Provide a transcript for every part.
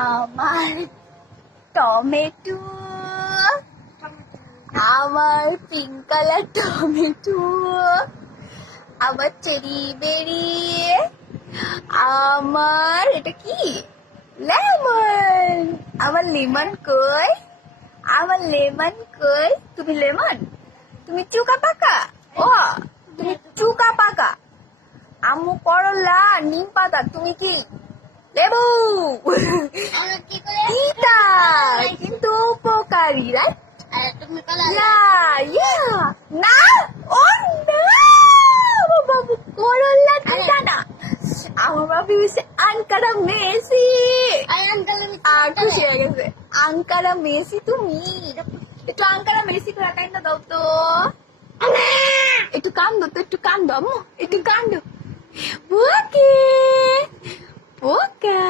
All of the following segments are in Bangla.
আমার টমেটো, আমার পিঙ্ক কালার টমেটো, আমার চেরি বেরি, আমার এটা কি লেমন, আমার লেমন কই, আমার লেমন কই, তুমি লেমন, তুমি চুকা পাকা, ও তুমি চুকা পাকা, আম্মু করলা, নিম পাতা, তুমি কি লেবু, তিতা কিন্তু উপকারী, রাইট? না ও না, আমার বাবু করলা তিতা না, আমার বাবু হচ্ছে আনকারা মেসি, আর খুশি হয়ে গেছে। আনকারা মেসি তুমি, একটু আনকারা মেসি করে কাইন্দা দাও তো, একটু কান্দো তো, একটু কান্দো আম্মু, একটু কান্দো। ওকে পোকা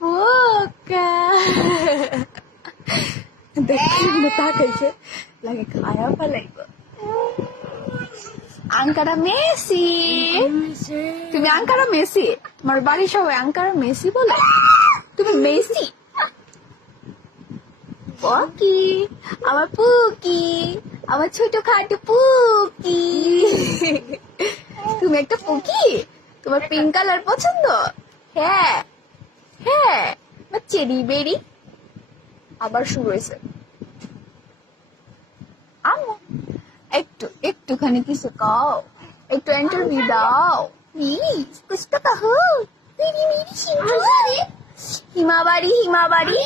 পোকা দেখতে তাকাইছে লাগে খায়া ফেলাইব। আঙ্কারা মেসি, তুমি আঙ্কারা মেসি, তোমার বাড়ির সবাই আঙ্কারা মেসি বলে, তুমি মেসি। পকি আমার পুকি, আমার ছোট খাটো পুকি, তুমি একটা পুকি, তোমার পিঙ্ক কালার পছন্দ? হ্যাঁ হ্যাঁ, চেরি বেরি আবার শুরু হয়েছে। আম্মু একটুখানি কিছু কাও, একটু ইন্টারভিউ দাও প্লিজ, কুছ তো কাহো। হিমাবাড়ি হিমাবাড়ি,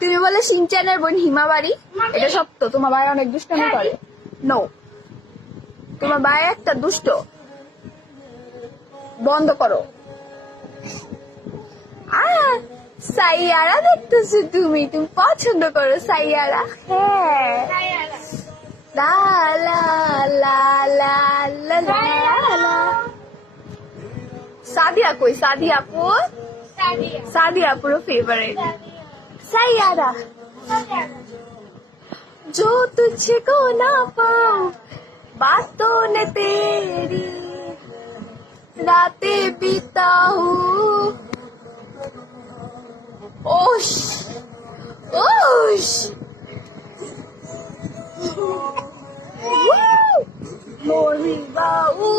তুমি বলে সিনচানের বোন হিমাবাড়ি, এটা সত্য? তোমার ভাই অনেক দুষ্টামি করে? নো, তোমার ভাই একটা দুষ্ট, বন্ধ করো। সাইয়ারা দেখতেছো তুমি, তুমি পছন্দ করো সাইয়ারা? হ্যাঁ, লা লা লা লা লা লা। সাদিয়া কই? সাদিয়া আপু, सादिया पुरो फेवरेट। सैयारा जो तुझको ना पाऊं बातों ने तेरी रातें बिताऊं, ओश ओश मोरी बाऊ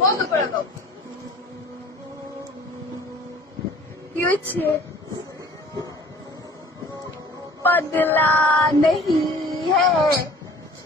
বন্ধ করে দাও। কি হয়েছে? बदला नहीं है